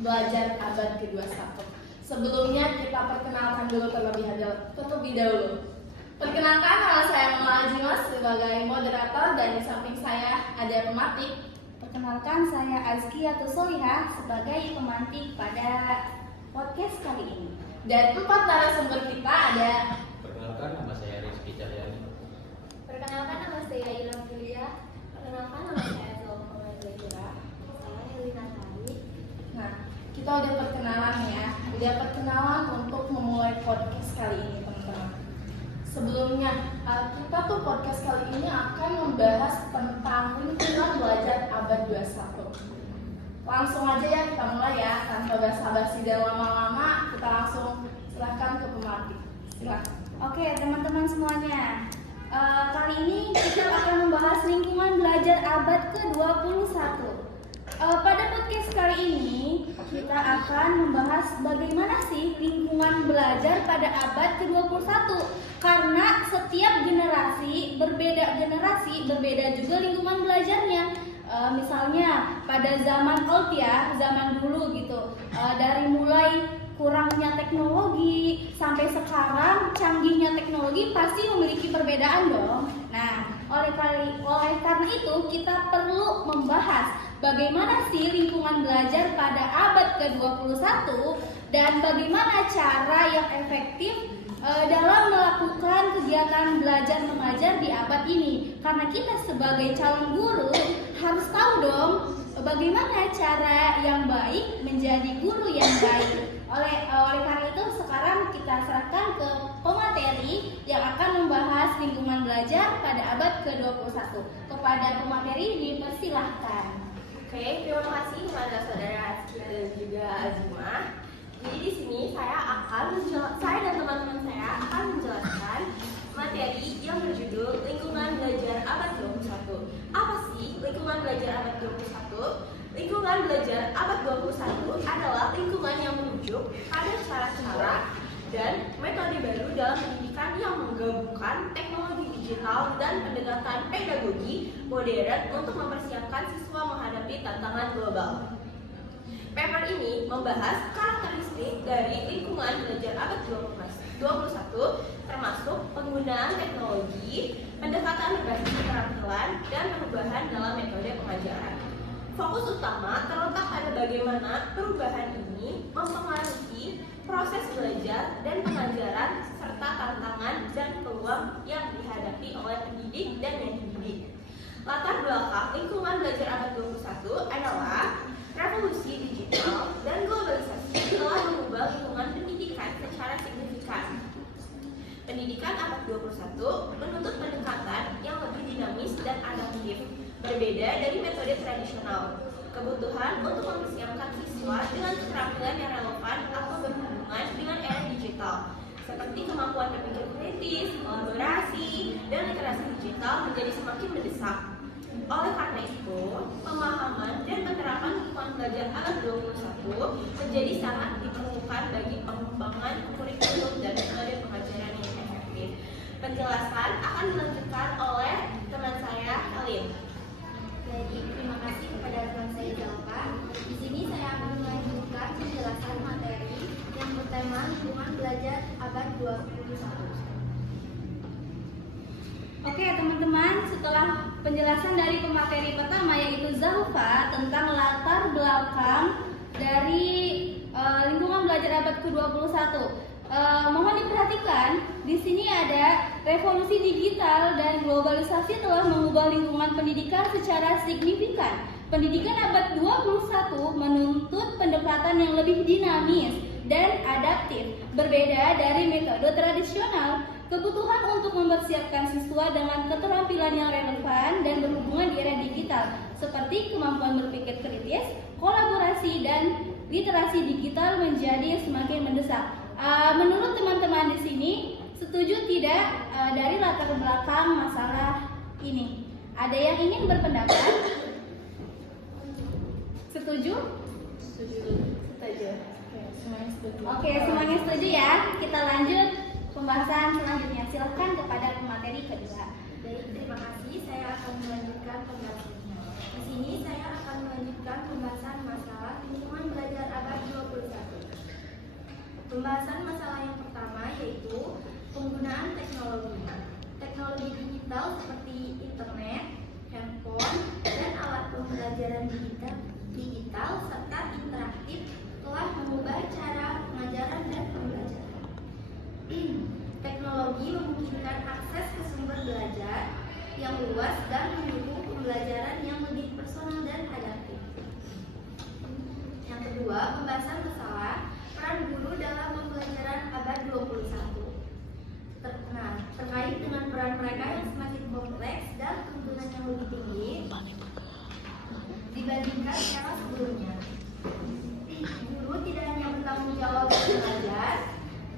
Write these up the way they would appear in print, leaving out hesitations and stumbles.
belajar abad ke-21. Sebelumnya kita perkenalkan dulu terlebih dahulu. Perkenalkan, nama saya Mama Azimas sebagai moderator dan di samping saya ada pemantik. Perkenalkan, saya Azkiyatu Solihah sebagai pemantik pada podcast kali ini. Dan 4 narasumber kita ada. Perkenalkan, nama saya Rizky Cahyani. Perkenalkan, nama saya Ilham Julia. Perkenalkan, nama saya Zulfa Zahira. Saya Helena Tari. Nah, kita udah perkenalan ya. Udah perkenalan untuk memulai podcast kali ini, teman-teman. Sebelumnya, kita tuh podcast kali ini akan membahas tentang lingkungan belajar abad 21. Langsung aja ya kita mulai ya, tanpa basa-basi dan lama-lama, kita langsung silahkan ke pemantik. Silahkan. Oke, teman-teman semuanya. Kali ini kita akan membahas lingkungan belajar abad ke-21. Pada podcast kali ini kita akan membahas bagaimana sih lingkungan belajar pada abad ke-21. Karena setiap generasi, berbeda juga lingkungan belajarnya. Misalnya pada zaman old ya, zaman dulu gitu, dari mulai kurangnya teknologi sampai sekarang canggihnya teknologi pasti memiliki perbedaan dong. Nah, oleh karena itu kita perlu membahas bagaimana sih lingkungan belajar pada abad ke-21 dan bagaimana cara yang efektif dalam melakukan kegiatan belajar mengajar di abad ini. Karena kita sebagai calon guru harus tahu dong bagaimana cara yang baik menjadi guru yang baik. Oleh karena itu sekarang kita serahkan ke pemateri yang akan membahas lingkungan belajar pada abad ke-21. Kepada pemateri dipersilahkan. Oke, terima kasih kepada saudara Azkia dan juga Azimah. Jadi di sini saya dan teman-teman saya akan menjelaskan materi yang berjudul lingkungan belajar abad 21. Apa sih lingkungan belajar abad 21? Lingkungan belajar abad 21 adalah lingkungan yang merujuk pada cara-cara dan metode baru dalam pendidikan yang menggabungkan teknologi digital dan pendekatan pedagogi modern untuk mempersiapkan siswa menghadapi tantangan global. Paper ini membahas karakteristik dari lingkungan belajar abad 21 termasuk penggunaan teknologi, pendekatan berbasis keterampilan, dan perubahan dalam metode pengajaran. Fokus utama terletak pada bagaimana perubahan ini mempengaruhi proses belajar dan pengajaran serta tantangan dan peluang yang dihadapi oleh pendidik dan yang dididik. Latar belakang lingkungan belajar abad 21 adalah revolusi digital dan globalisasi telah mengubah lingkungan pendidikan secara signifikan. Pendidikan abad 21 menuntut pendekatan yang lebih dinamis dan adaptif, berbeda dari metode tradisional. Kebutuhan untuk mempersiapkan siswa dengan keterampilan yang relevan atau berhubungan dengan era digital, seperti kemampuan berpikir kritis, kolaborasi, dan literasi digital menjadi semakin mendesak. Oleh karena itu, pemahaman dan penerapan lingkungan belajar abad 21 menjadi sangat diperlukan bagi pengembangan kurikulum dan metode pengajaran yang efektif. Penjelasan akan dilanjutkan oleh teman saya, Halim. Jadi, terima kasih kepada teman saya Jalka. Di sini saya akan melanjutkan penjelasan materi yang bertema lingkungan belajar abad 21. Oke teman-teman, setelah penjelasan dari pemateri pertama yaitu Zulfa tentang latar belakang dari lingkungan belajar abad ke-21. Mohon diperhatikan, di sini ada revolusi digital dan globalisasi telah mengubah lingkungan pendidikan secara signifikan. Pendidikan abad 21 menuntut pendekatan yang lebih dinamis dan adaptif, berbeda dari metode tradisional. Kebutuhan untuk mempersiapkan siswa dengan keterampilan yang relevan dan berhubungan di era digital, seperti kemampuan berpikir kritis, kolaborasi, dan literasi digital menjadi semakin mendesak. Menurut teman-teman di sini, setuju tidak dari latar belakang masalah ini? Ada yang ingin berpendapat? Setuju? Setuju. Oke, semuanya setuju ya. Kita lanjut pembahasan selanjutnya. Silahkan kepada pemateri kedua. Baik, terima kasih. Saya akan melanjutkan pembahasannya. Di sini saya akan melanjutkan pembahasan masalah lingkungan belajar abad Pembahasan masalah yang pertama yaitu penggunaan teknologi. Teknologi digital seperti internet, handphone, dan alat pembelajaran digital serta interaktif telah mengubah cara pengajaran dan pembelajaran. Teknologi memungkinkan akses ke sumber belajar yang luas dan mendukung pembelajaran yang lebih personal dan adaptif. Yang kedua, pembahasan masalah peran guru dalam pembelajaran abad 21. Terkait dengan peran mereka yang semakin kompleks dan tuntunan yang lebih tinggi dibandingkan era sebelumnya. Guru tidak hanya bertanggung jawab mengajar,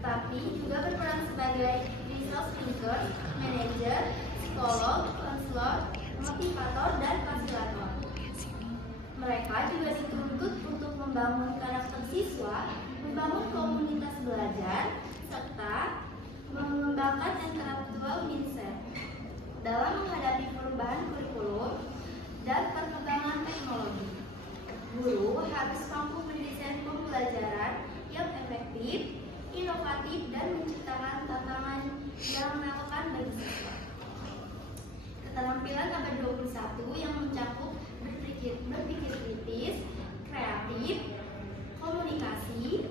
tapi juga berperan sebagai resource thinker, manager, psikolog, konselor, motivator, dan fasilitator. Mereka juga dituntut untuk membangun karakter siswa, membangun komunitas belajar, serta mengembangkan intellectual mindset dalam menghadapi perubahan kurikulum dan perkembangan teknologi. Guru harus mampu mendesain pembelajaran yang efektif, inovatif, dan menciptakan tantangan yang menyenangkan bagi siswa. Keterampilan abad 21 yang mencakup berpikir kritis, kreatif, komunikasi,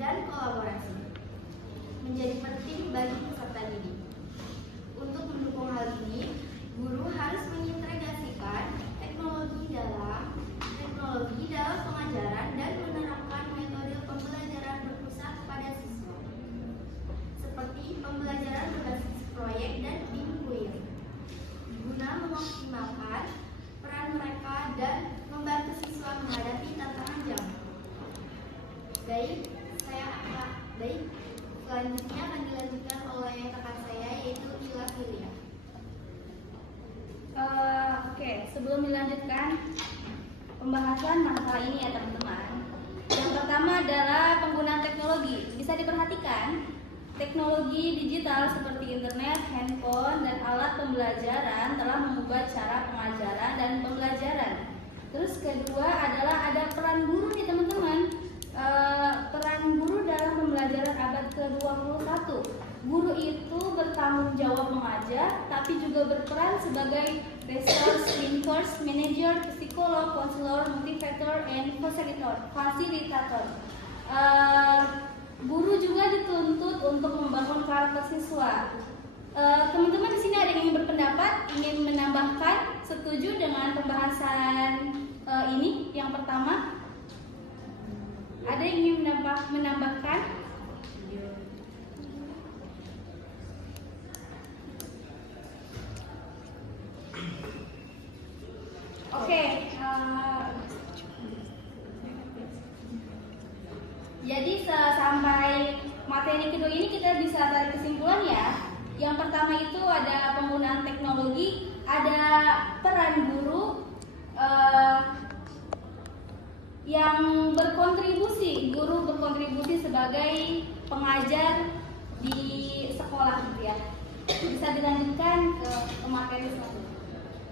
dan kolaborasi menjadi penting bagi peserta didik. Untuk mendukung hal ini, guru harus mengintegrasikan teknologi dalam pengajaran dan menerapkan metode pembelajaran berpusat pada siswa, seperti pembelajaran berbasis proyek dan inquiry, guna memaksimalkan peran mereka dan membantu siswa menghadapi tantangan zaman. Selanjutnya akan dilanjutkan oleh rekan saya yaitu Ila Filia. Oke, sebelum dilanjutkan pembahasan masalah ini ya teman-teman. Yang pertama adalah penggunaan teknologi. Bisa diperhatikan, teknologi digital seperti internet, handphone, dan alat pembelajaran telah mengubah cara pengajaran dan pembelajaran. Terus kedua adalah ada peran guru nih teman-teman. Peran guru dalam pembelajaran abad ke-21. Guru itu bertanggung jawab mengajar, tapi juga berperan sebagai resource thinkers, manager, psikolog, konselor, motivator, and fasilitator. Guru juga dituntut untuk membangun karakter siswa. Teman-teman di sini ada yang ingin berpendapat, ingin menambahkan, setuju dengan pembahasan ini? Yang pertama, ada yang ingin menambahkan? Oke, jadi sampai materi kedua ini kita bisa tarik kesimpulan ya. Yang pertama itu ada penggunaan teknologi, ada peran guru yang berkontribusi. Guru berkontribusi sebagai pengajar di sekolah gitu ya. Bisa dilanjutkan ke materi selanjutnya.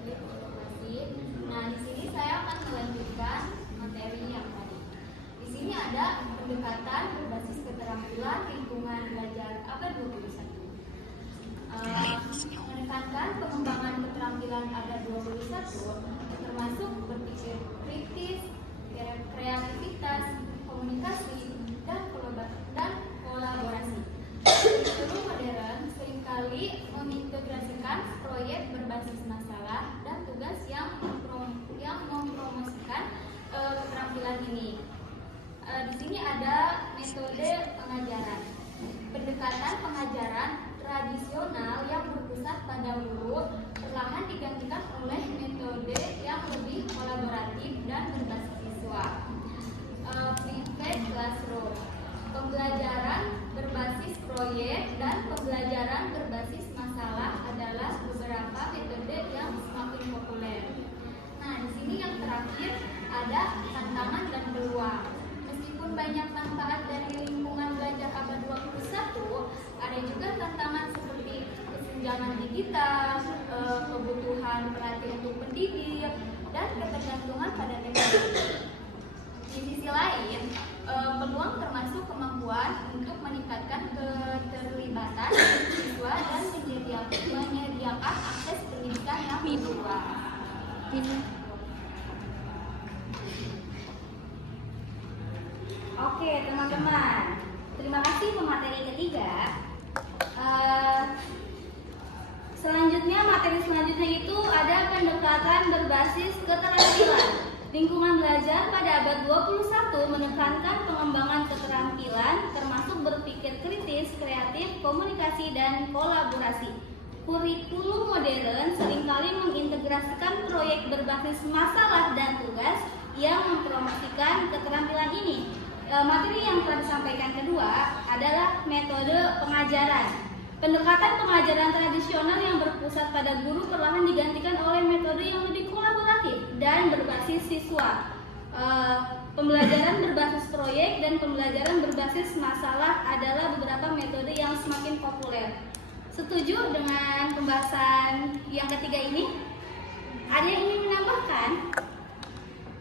Terima kasih. Nah, di sini saya akan melanjutkan materi yang tadi. Di sini ada pendekatan berbasis keterampilan lingkungan belajar abad 21. Menekankan pengembangan keterampilan abad 21 termasuk berpikir kritis, kreativitas, komunikasi, dan kolaborasi. Guru modern seringkali mengintegrasikan proyek berbasis masalah dan tugas yang mempromosikan keterampilan ini. Di sini ada metode pengajaran. Pendekatan pengajaran tradisional yang berpusat pada guru perlahan digantikan oleh metode yang lebih kolaboratif dan berbasis siswa. Flipped classroom, pembelajaran berbasis proyek dan pembelajaran berbasis masalah adalah beberapa metode yang semakin populer. Nah, di sini yang terakhir ada tantangan dan peluang. Meskipun banyak manfaat dari lingkungan belajar abad 21, ada juga tantangan seperti kesenjangan digital, kebutuhan perhatian untuk pendidik, dan ketergantungan pada teknologi. Di sisi lain, peluang termasuk kemampuan kemampuan untuk meningkatkan keterlibatan siswa dan menyediakan akses pendidikan yang luas. Oke teman-teman, terima kasih pemateri ketiga. Materi selanjutnya itu ada pendekatan berbasis keterampilan. Lingkungan belajar pada abad 21 menekankan pengembangan keterampilan termasuk berpikir kritis, kreatif, komunikasi, dan kolaborasi. Kurikulum modern seringkali mengintegrasikan proyek berbasis masalah dan tugas yang mempromosikan keterampilan ini. Materi yang telah disampaikan kedua adalah metode pengajaran. Pendekatan pengajaran tradisional yang berpusat pada guru perlahan digantikan oleh metode yang lebih kolaboratif dan berbasis siswa. Pembelajaran berbasis proyek dan pembelajaran berbasis masalah adalah beberapa metode yang semakin populer. Setuju dengan pembahasan yang ketiga ini? Ada yang ingin menambahkan?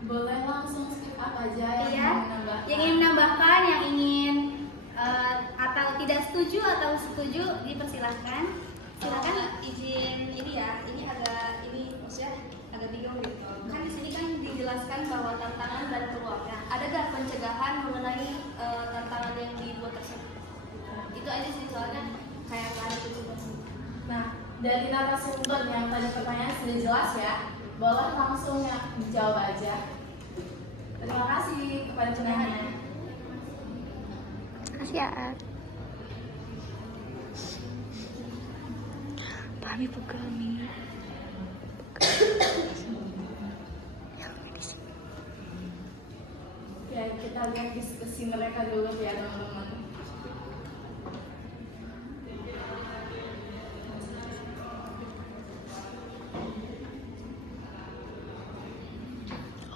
Boleh langsung skip apa aja yang Iya, mau menambahkan? yang ingin menambahkan, yang ingin atau tidak setuju atau setuju dipersilahkan. Silakan. Izin ini ya, ini maksudnya agak bingung gitu. Kan di sini kan dijelaskan bahwa tantangan dan peluangnya. Ada gak pencegahan mengenai tantangan yang dibuat tersebut? Itu aja sih soalnya kayak nggak ada gitu. Nah, dari narasumber yang tadi pertanyaan sudah jelas ya, boleh langsung ya dijawab aja. Terima kasih kepada penanya. Makasih ya. Pahami pukul nih. Oke, kita lihat diskusi mereka dulu ya teman-teman.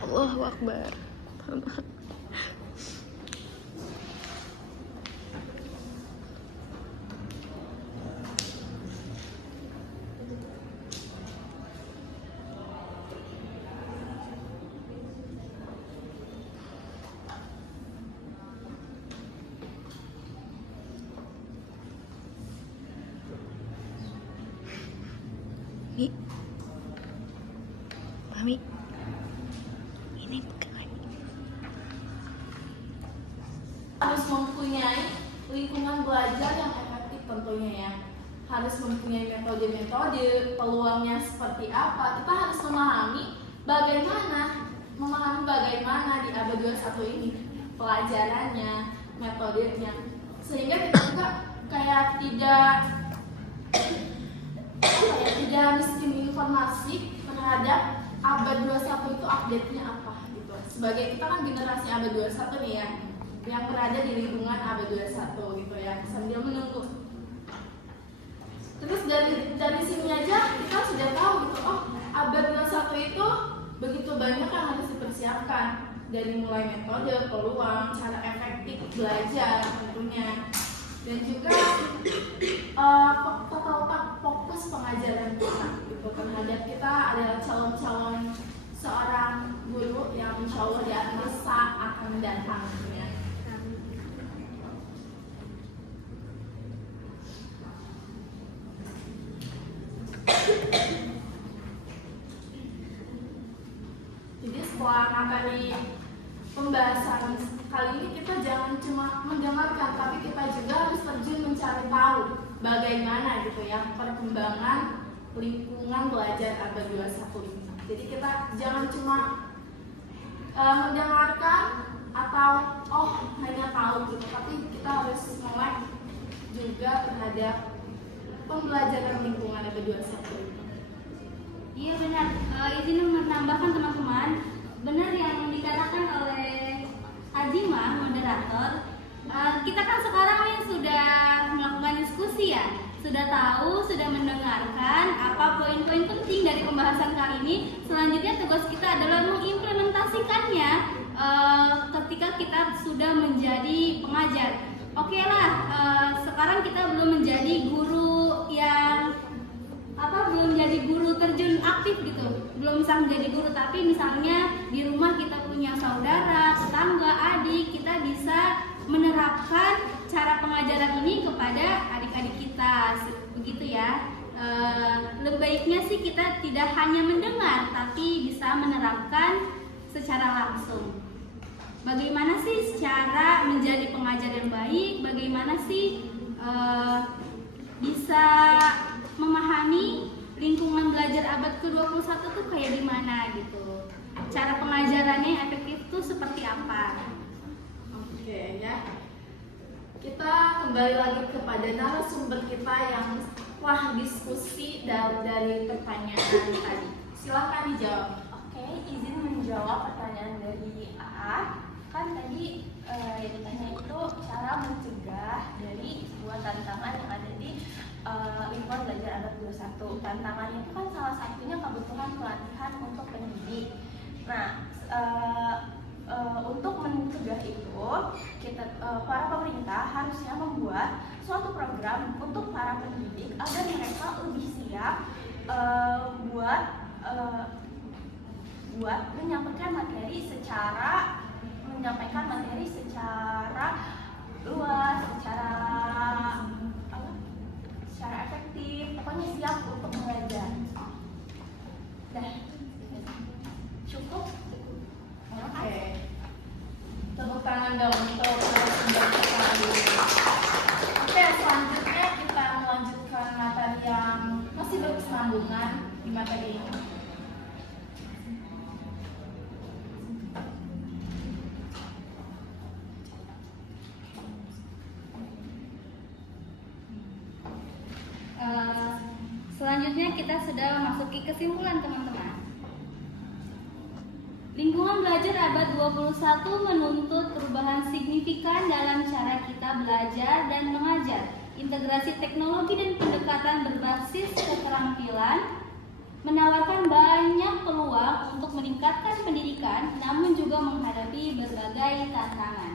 Allahu Akbar. Mami, ini bukan. Harus mempunyai lingkungan belajar yang efektif tentunya ya. Harus mempunyai metode-metode, peluangnya seperti apa. Kita harus memahami bagaimana di abad 21 ini pelajarannya, metodenya. Sehingga kita juga kayak tidak miskin informasi terhadap abad 21 itu update-nya apa gitu. Sebagai kita kan generasi abad 21 nih ya, yang berada di lingkungan abad 21 gitu ya, sambil menunggu. Terus dari sini aja kita sudah tahu gitu, oh abad 21 itu begitu banyak yang harus dipersiapkan, dari mulai metode, peluang, cara efektif belajar tentunya, dan juga total fokus pengajaran kita gitu terhadap kita adalah calon-calon seorang guru yang insya Allah di masa akan datang ya. Jadi setelah materi pembahasan kali ini kita jangan cuma mendengarkan, tapi kita juga harus terjun mencari tahu bagaimana gitu ya perkembangan lingkungan belajar abad 21 ini. Jadi kita jangan cuma mendengarkan atau hanya tahu gitu, tapi kita harus melek juga terhadap pembelajaran lingkungan abad 21 ini. Iya benar. Izin menambahkan teman-teman, benar yang dikatakan oleh Azimah moderator. Kita kan sekarang nih sudah melakukan diskusi ya, sudah tahu, sudah mendengarkan apa poin-poin penting dari pembahasan kali ini. Selanjutnya tugas kita adalah mengimplementasikannya ketika kita sudah menjadi pengajar. Oke lah, sekarang kita belum menjadi guru yang belum jadi guru terjun aktif gitu, belum bisa menjadi guru, tapi misalnya di rumah kita punya saudara, tetangga, adik, kita bisa menerapkan menerapkan cara pengajaran ini kepada adik-adik kita, begitu ya. Lebih baiknya sih kita tidak hanya mendengar, tapi bisa menerapkan secara langsung. Bagaimana sih cara menjadi pengajar yang baik? Bagaimana sih bisa memahami lingkungan belajar abad ke-21 tuh kayak gimana gitu? Cara pengajarannya yang efektif tuh seperti apa? Oke ya. Kita kembali lagi kepada narasumber kita yang telah diskusi dari pertanyaan tadi. Silahkan dijawab. Oke, izin menjawab pertanyaan dari AA. Kan tadi yang ditanya itu cara mencegah dari sebuah tantangan yang ada di lingkungan belajar abad 21. Tantangannya itu kan salah satunya kebutuhan pelatihan untuk pendidik. Nah, untuk mencegah itu, kita para pemerintah harusnya membuat suatu program untuk para pendidik agar mereka lebih siap buat menyampaikan materi secara luas, secara efektif, pokoknya siap untuk mengajar. Cukup. Oke. Tepuk tangan dong untuk narasumber kita. Oke, selanjutnya kita melanjutkan materi yang masih berkesinambungan di materi ini. Selanjutnya kita sudah memasuki kesimpulan teman-teman. Lingkungan belajar abad 21 menuntut perubahan signifikan dalam cara kita belajar dan mengajar. Integrasi teknologi dan pendekatan berbasis keterampilan menawarkan banyak peluang untuk meningkatkan pendidikan, namun juga menghadapi berbagai tantangan.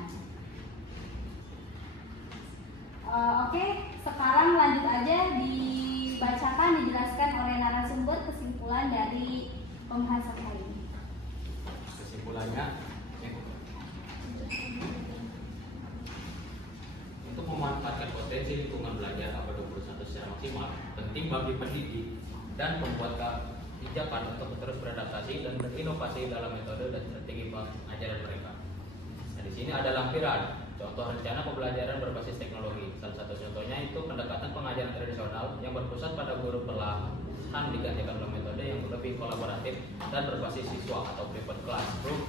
Oke, sekarang lanjut aja dibacakan, dijelaskan oleh narasumber kesimpulan dari pembahasan kali ini. Kesimpulannya, untuk memanfaatkan potensi lingkungan belajar abad 21 secara maksimal, penting bagi pendidik dan pembuat kebijakan untuk terus beradaptasi dan berinovasi dalam metode dan strategi pengajaran mereka. Nah, di sini ada lampiran contoh rencana pembelajaran berbasis teknologi. Salah satu contohnya itu pendekatan pengajaran tradisional yang berpusat pada guru perlahan digantikan oleh metode yang lebih kolaboratif dan berbasis siswa atau flipped classroom.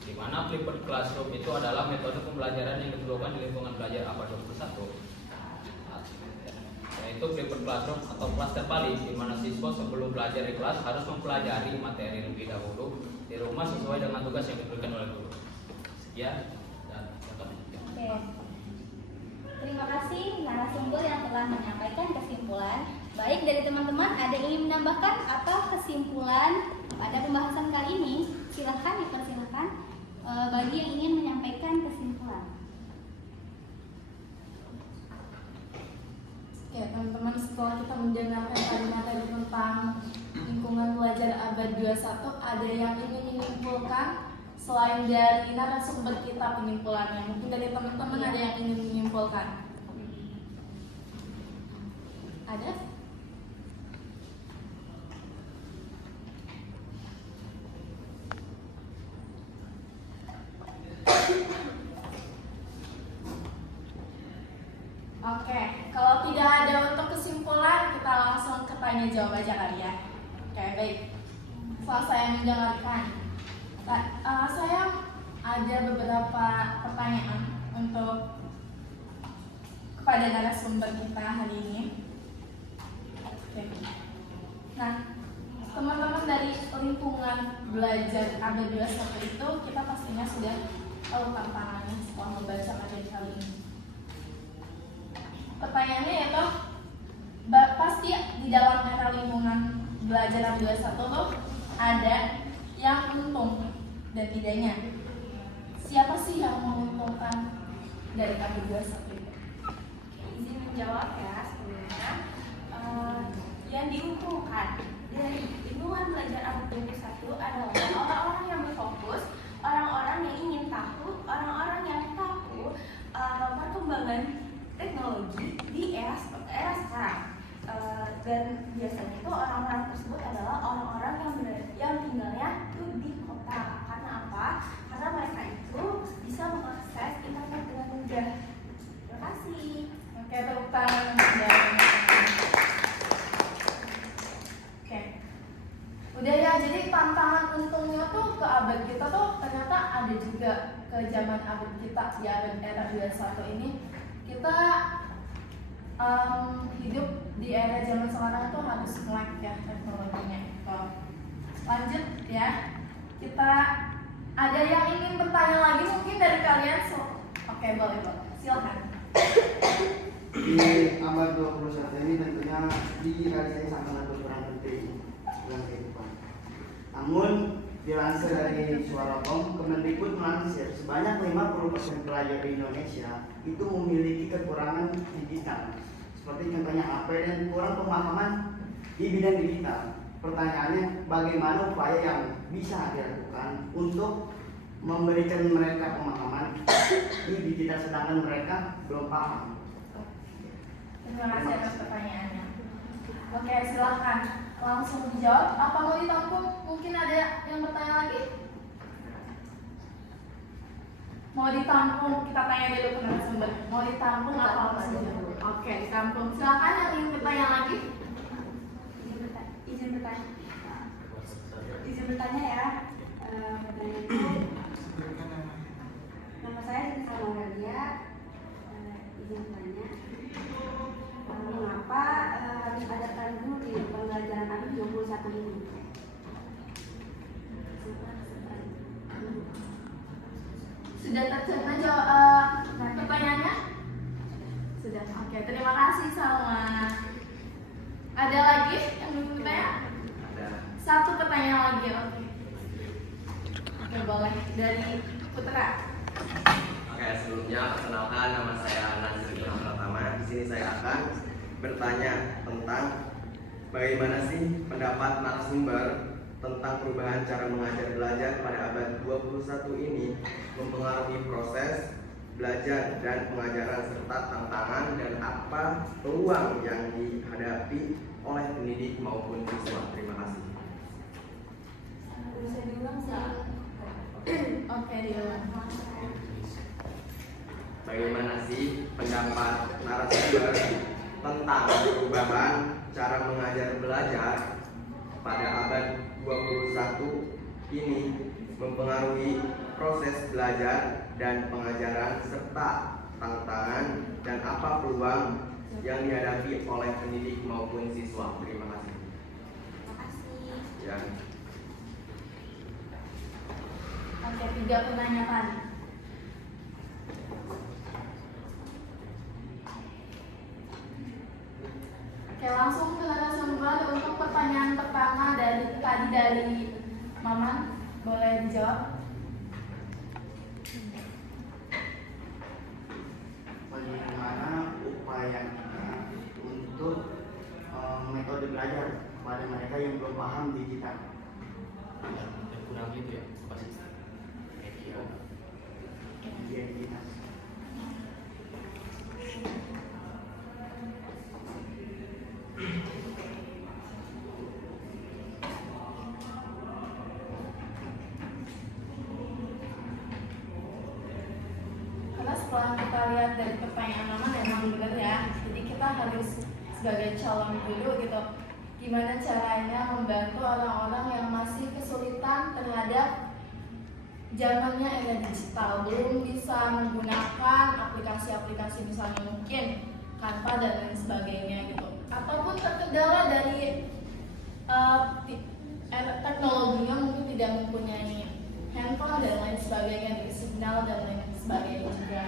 Di mana flipped classroom itu adalah metode pembelajaran yang diperlukan di lingkungan belajar abad 21. Yaitu flipped classroom atau kelas terbalik, di mana siswa sebelum belajar di kelas harus mempelajari materi lebih dahulu di rumah sesuai dengan tugas yang diberikan oleh guru. Sekian dan contohnya. Oke. Terima kasih narasumber yang telah menyampaikan kesimpulan. Baik, dari teman-teman ada yang ingin menambahkan apa kesimpulan pada pembahasan kali ini? Silahkan dipersilahkan bagi yang ingin menyampaikan kesimpulan. Ya teman-teman, setelah kita mendengarkan tadi materi tentang lingkungan belajar abad 21, ada yang ingin menyimpulkan selain dari narasumber kita penyimpulannya? Mungkin dari teman-teman ada yang ingin menyimpulkan? Ada? Oke, kalau tidak ada untuk kesimpulan, kita langsung ke tanya jawab aja kali ya. Oke, baik. Setelah saya mendengarkan, saya ada beberapa pertanyaan untuk kepada narasumber kita hari ini. Oke. Nah, teman-teman dari lingkungan belajar abad 21 itu kita pastinya sudah tahu tantangannya setelah membaca materi kali ini. Pertanyaannya yaitu, pasti di dalam era lingkungan belajar abad 21 tuh ada yang untung dan tidaknya. Siapa sih yang menguntungkan dari abad 21 itu? Izin menjawab ya sebelumnya. Yang diuntungkan dari lingkungan belajar abad 21 adalah orang-orang yang berfokus, orang-orang yang ingin tahu, orang-orang ke zaman abad kita di abad era 21 ini, kita hidup di era zaman sekarang tuh harus melek ya teknologinya. Lanjut ya, kita ada yang ingin bertanya lagi mungkin dari kalian? Oke, boleh, silakan. Di abad 21 ini tentunya digitalisasi sangat berperan penting dalam kehidupan. Namun dilansir dari Suara.com, Kemendikbud melansir sebanyak 50% pelajar di Indonesia itu memiliki kekurangan digital, seperti contohnya HP dan kurang pemahaman di bidang digital. Pertanyaannya, bagaimana upaya yang bisa dilakukan untuk memberikan mereka pemahaman di digital sedangkan mereka belum paham? Terima kasih atas pertanyaannya. Oke, silahkan langsung dijawab. Apa mau ditampung? Mungkin ada yang bertanya lagi? Mau ditampung? Kita tanya dulu ke narasumber. Mau ditampung apa langsung dijawab? Oke, ditampung. Silahkan yang ingin bertanya lagi. Izin bertanya ya. Pertanyaan itu, nama saya Rizal Aurelia. Izin bertanya, mengapa harus ada tandu di pembelajaran ABAD 21 ini? Sudah tercerna pertanyaannya? Sudah. Oke, terima kasih Salma. Ada lagi yang belum bertanya? Ada. Satu pertanyaan lagi, oke. Oke, boleh. Dari Putra. Oke, sebelumnya perkenalkan nama saya Nasir Ilham Pratama. Di sini saya akan bertanya tentang bagaimana sih pendapat narasumber tentang perubahan cara mengajar belajar pada abad 21 ini mempengaruhi proses belajar dan pengajaran serta tantangan dan apa peluang yang dihadapi oleh pendidik maupun siswa. Terima kasih. Bisa diulang sih? Oke, diulang. Bagaimana sih pendapat narasumber tentang perubahan cara mengajar belajar pada abad 21 ini mempengaruhi proses belajar dan pengajaran serta tantangan dan apa peluang yang dihadapi oleh pendidik maupun siswa. Terima kasih. Ya. Oke, 3 pertanyaan. Oke, langsung ke narasumber untuk pertanyaan pertama dari Maman, boleh dijawab? Bagaimana upaya kita untuk metode belajar kepada mereka yang belum paham digital? Yang kurang itu ya, apa sih? Media digital. Karena setelah kita lihat dari pertanyaan Maman memang benar ya. Jadi kita harus sebagai calon guru gitu, gimana caranya membantu orang-orang yang masih kesulitan terhadap zamannya era digital, belum bisa menggunakan aplikasi-aplikasi misalnya mungkin Canva dan lain sebagainya gitu, ataupun terkendala dari teknologinya, mungkin tidak mempunyai handphone dan lain sebagainya, dari signal dan lain sebagainya juga.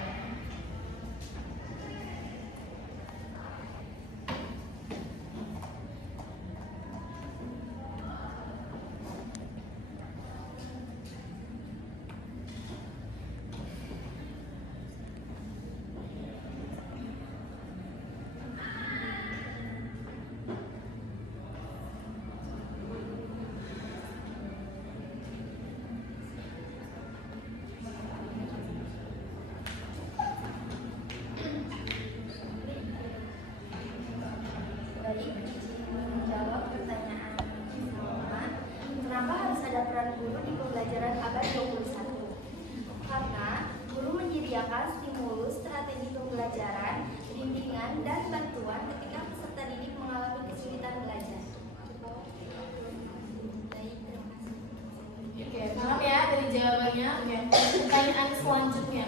selanjutnya.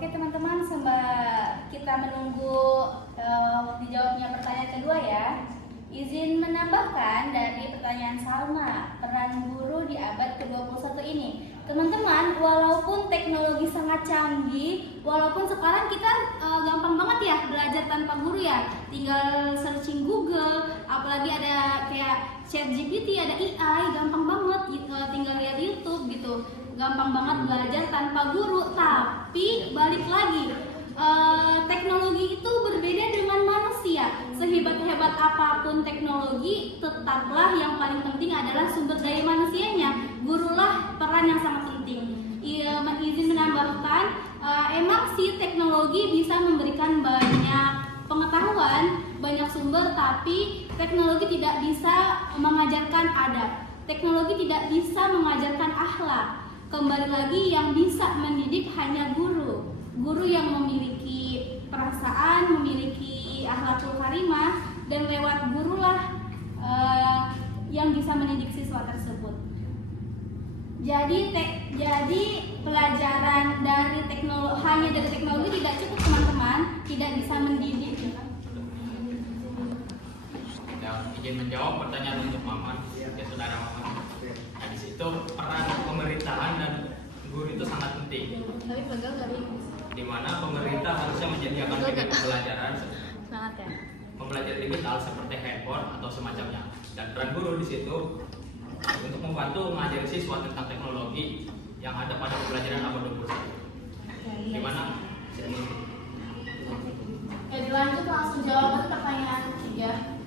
Oke teman-teman, sembari kita menunggu dijawabnya pertanyaan kedua ya, izin menambahkan dari pertanyaan Salma, peran guru di abad ke-21 ini. Teman-teman, walaupun teknologi sangat canggih, walaupun sekarang kita gampang banget ya belajar tanpa guru ya, tinggal searching Google, apalagi ada kayak ChatGPT, ada AI, gampang banget, tinggal lihat YouTube gitu. Gampang banget belajar tanpa guru, tapi balik lagi, teknologi itu berbeda dengan manusia. Sehebat-hebat apapun teknologi, tetaplah yang paling penting adalah sumber daya manusianya. Gurulah peran yang sangat penting. Izin menambahkan, emang sih teknologi bisa memberikan banyak pengetahuan, banyak sumber, tapi teknologi tidak bisa mengajarkan adab. Teknologi tidak bisa mengajarkan akhlak. Kembali lagi, yang bisa mendidik hanya guru. Guru yang memiliki perasaan, memiliki akhlakul karimah, dan lewat gurulah yang bisa mendidik siswa tersebut. Jadi pelajaran dari teknologi, hanya dari teknologi tidak cukup teman-teman, tidak bisa mendidik. Ya, izin menjawab pertanyaan untuk Maman, ya saudara Maman. Nah, di situ peran pemerintahan dan guru itu sangat penting. Tapi pegang dari Di mana pemerintah harusnya menyediakan media pembelajaran sangat ya. pembelajaran digital seperti handphone atau semacamnya. Dan peran guru di situ untuk membantu mengajari siswa tentang teknologi yang ada pada pembelajaran abad 21. Gimana? Ya, dilanjut langsung jawaban pertanyaan 3.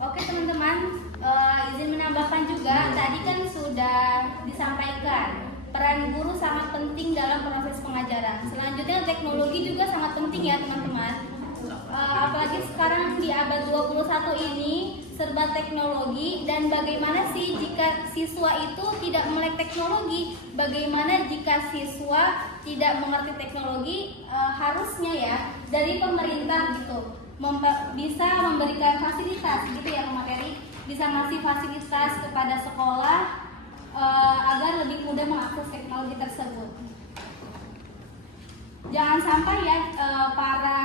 Oke teman-teman, izin menambahkan juga, tadi kan sudah disampaikan peran guru sangat penting dalam proses pengajaran. Selanjutnya teknologi juga sangat penting ya teman-teman. Apalagi sekarang di abad 21 ini serba teknologi, dan bagaimana sih jika siswa itu tidak melek teknologi? Bagaimana jika siswa tidak mengerti teknologi? Harusnya ya dari pemerintah gitu bisa memberikan fasilitas gitu ya materi, bisa ngasih fasilitas kepada sekolah agar lebih mudah mengakses teknologi tersebut. Jangan sampai ya para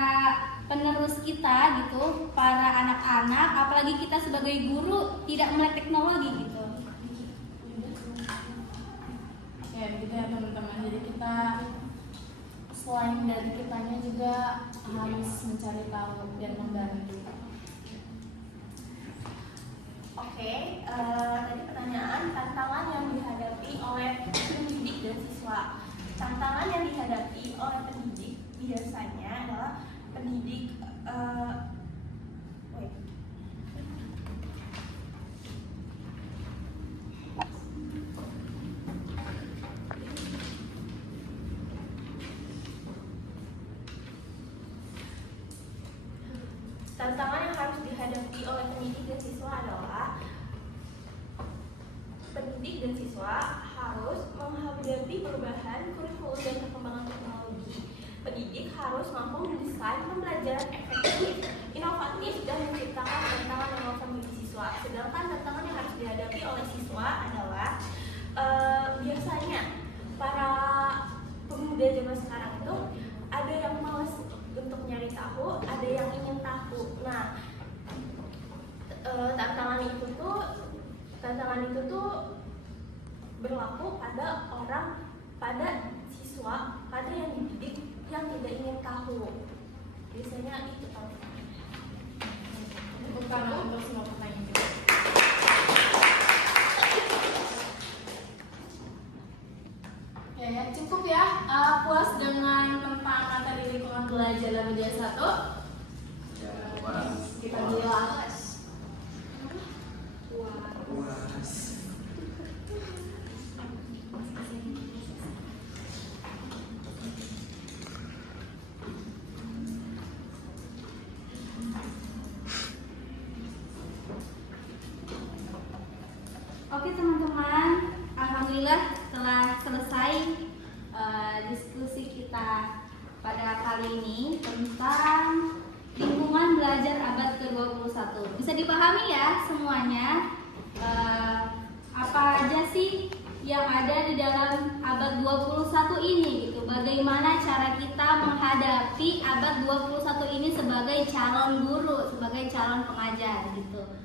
penerus kita gitu, para anak-anak, apalagi kita sebagai guru tidak melek teknologi gitu. Ya begitu ya teman-teman. Jadi kita selain dari kitanya juga harus mencari tahu dan membantu. Oke, tadi pertanyaan tantangan yang dihadapi oleh pendidik dan siswa. tantangan yang dihadapi oleh pendidik biasanya adalah pendidik tantangan yang harus dihadapi oleh pendidik dan siswa adalah pendidik dan siswa harus menghadapi perubahan kurikulum dan perkembangan teknologi. Pendidik harus mampu mendesain pembelajaran efektif, inovatif, dan menciptakan tantangan relevan bagi siswa. Sedangkan tantangan yang harus dihadapi oleh siswa adalah biasanya para pemuda zaman sekarang itu ada yang malas untuk nyari tahu, ada yang ingin tahu. Nah, tantangan itu tuh berlaku pada siswa, pada yang dididik yang tidak ingin tahu. Biasanya itu tantangannya. Tepuk tangan untuk semua pertanyaan kita. Ya, cukup ya. Puas dengan tentang materi lingkungan belajar dalam media 1? Ya, puas. Kita jelas. Puas. Oke teman-teman, alhamdulillah telah selesai diskusi kita pada kali ini tentang lingkungan belajar abad ke-21. Bisa dipahami ya semuanya apa aja sih yang ada di dalam abad 21 ini gitu. Bagaimana cara kita menghadapi abad 21 ini sebagai calon guru, sebagai calon pengajar gitu.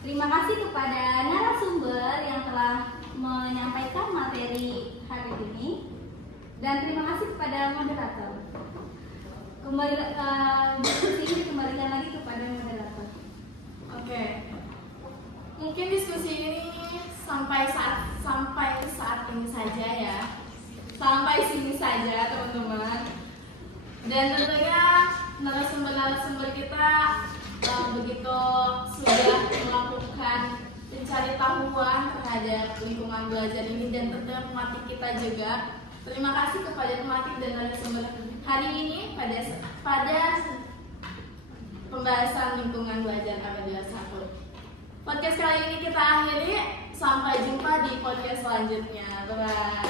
Terima kasih kepada narasumber yang telah menyampaikan materi hari ini, dan terima kasih kepada moderator. Kembali diskusi ini dikembalikan lagi kepada moderator. Oke. Mungkin diskusi ini sampai saat ini saja ya. Sampai sini saja teman-teman. Dan tentunya narasumber kita begitu sudah melakukan mencari tahuan terhadap lingkungan belajar ini dan tentunya tematik kita juga. Terima kasih kepada tematik dan narasumber hari ini pada pembahasan lingkungan belajar abad 21. Podcast kali ini kita akhiri. Sampai jumpa di podcast selanjutnya. Bye bye.